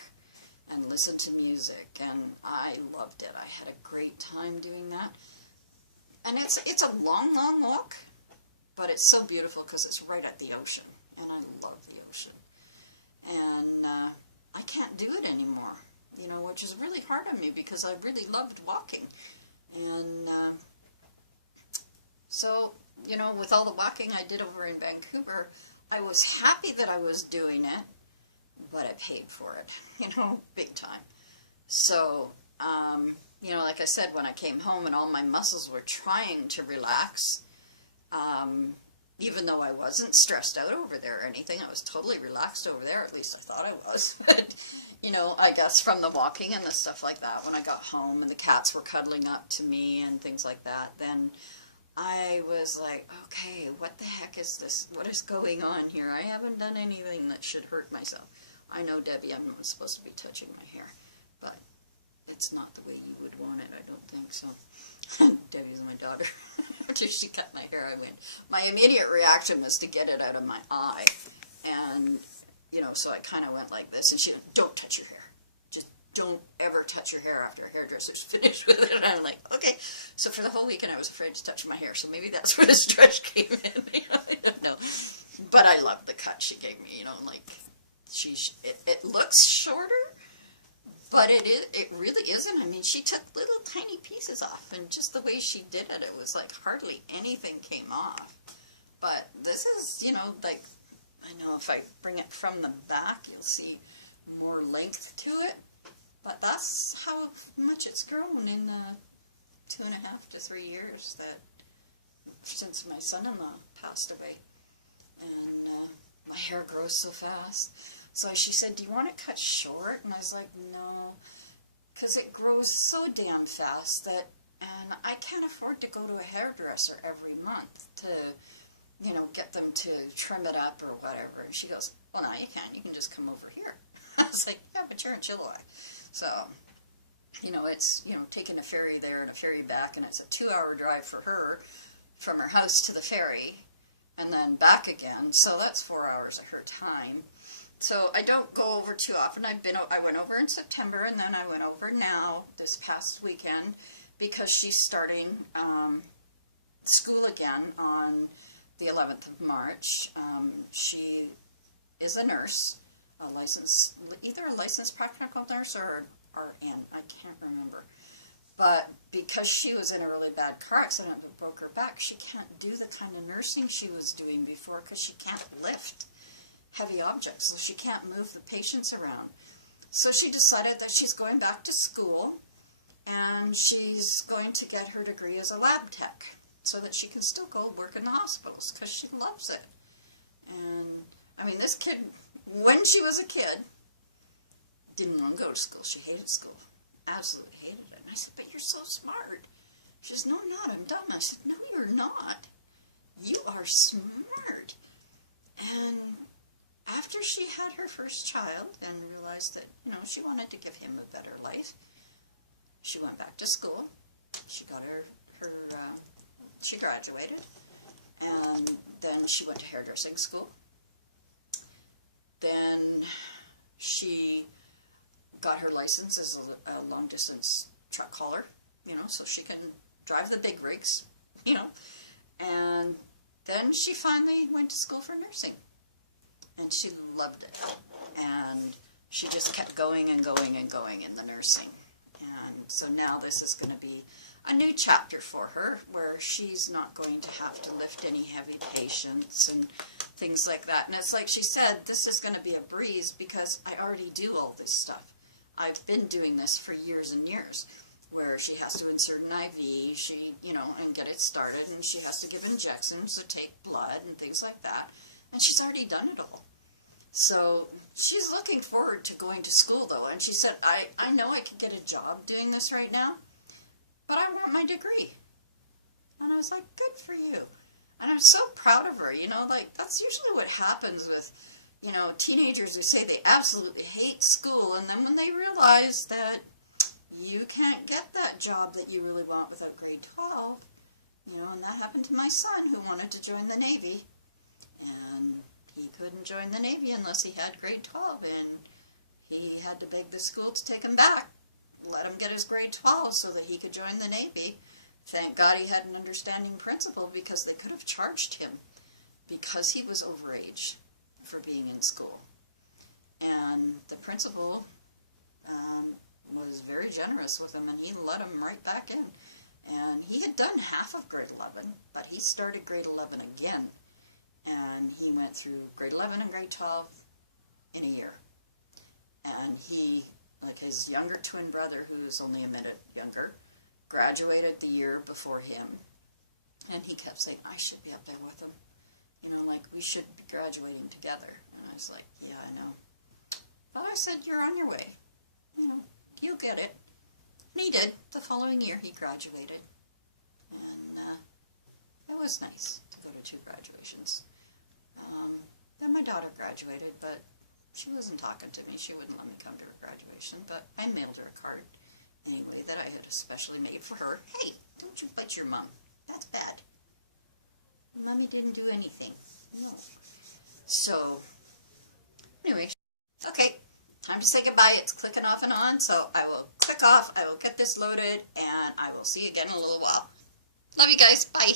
and listen to music, and I loved it. I had a great time doing that. And it's a long, long walk, but it's so beautiful because it's right at the ocean, and I love the ocean. And I can't do it anymore, you know, which is really hard on me because I really loved walking. And so, you know, with all the walking I did over in Vancouver, I was happy that I was doing it, but I paid for it, you know, big time. So, you know, like I said, when I came home and all my muscles were trying to relax, even though I wasn't stressed out over there or anything, I was totally relaxed over there, at least I thought I was. But, you know, I guess from the walking and the stuff like that, when I got home and the cats were cuddling up to me and things like that, then I was like, okay, what the heck is this? What is going on here? I haven't done anything that should hurt myself. I know, Debbie, I'm not supposed to be touching my hair, but it's not the way you would want it, I don't think so. Debbie's my daughter. After she cut my hair, I went. My immediate reaction was to get it out of my eye. And, you know, so I kind of went like this. And she went, don't touch your hair. Just don't ever touch your hair after a hairdresser's finished with it. And I'm like, okay. So for the whole weekend, I was afraid to touch my hair. So maybe that's where the stretch came in. You know, I don't know. But I loved the cut she gave me, you know, like, it looks shorter. But it really isn't. I mean, she took little tiny pieces off, and just the way she did it, it was like hardly anything came off. But this is, you know, like, I know if I bring it from the back, you'll see more length to it. But that's how much it's grown in 2.5 to 3 years that since my son-in-law passed away. And my hair grows so fast. So she said, do you want it cut short? And I was like, no, because it grows so damn fast that, and I can't afford to go to a hairdresser every month to, you know, get them to trim it up or whatever. And she goes, well, now you can. You can just come over here. I was like, yeah, but you're in Chilliwack. So, you know, it's, you know, taking a ferry there and a ferry back, and it's a 2-hour drive for her from her house to the ferry and then back again. So that's 4 hours of her time. So I don't go over too often. I went over in September, and then I went over now this past weekend because she's starting school again on the 11th of March. She is a nurse, either a licensed practical nurse or RN, I can't remember. But because she was in a really bad car accident that broke her back, she can't do the kind of nursing she was doing before because she can't lift heavy objects, so she can't move the patients around. So she decided that she's going back to school, and she's going to get her degree as a lab tech so that she can still go work in the hospitals because she loves it. And I mean, this kid, when she was a kid, didn't want to go to school. She hated school, absolutely hated it. And I said, but you're so smart. She says, no, I'm not, I'm dumb. I said, no, you're not. You are smart. And after she had her first child and realized that, you know, she wanted to give him a better life, she went back to school. She got she graduated, and then she went to hairdressing school. Then she got her license as a long-distance truck hauler, you know, so she can drive the big rigs, you know. And then she finally went to school for nursing. And she loved it. And she just kept going and going and going in the nursing. And so now this is going to be a new chapter for her where she's not going to have to lift any heavy patients and things like that. And it's like she said, this is going to be a breeze because I already do all this stuff. I've been doing this for years and years, where she has to insert an IV, you know, and get it started, and she has to give injections to take blood and things like that. And she's already done it all. So she's looking forward to going to school, though. And she said, I know I could get a job doing this right now, but I want my degree. And I was like, good for you. And I'm so proud of her. You know, like, that's usually what happens with, you know, teenagers who say they absolutely hate school. And then when they realize that you can't get that job that you really want without grade 12, you know, and that happened to my son who wanted to join the Navy. And he couldn't join the Navy unless he had grade 12, and he had to beg the school to take him back, let him get his grade 12 so that he could join the Navy. Thank God he had an understanding principal, because they could have charged him because he was overage for being in school. And the principal was very generous with him, and he let him right back in. And he had done half of grade 11, but he started grade 11 again. And he went through grade 11 and grade 12 in a year. And he, like his younger twin brother, who was only a minute younger, graduated the year before him. And he kept saying, I should be up there with him. You know, like, we should be graduating together. And I was like, yeah, I know. But I said, you're on your way. You know, you'll get it. And he did. The following year, he graduated. And was nice to go to 2 graduations. Then my daughter graduated, but she wasn't talking to me. She wouldn't let me come to her graduation, but I mailed her a card anyway that I had especially made for her. Hey, don't you bite your mom. That's bad. Mommy didn't do anything. No. So, anyway, okay, time to say goodbye. It's clicking off and on, so I will click off. I will get this loaded, and I will see you again in a little while. Love you guys. Bye.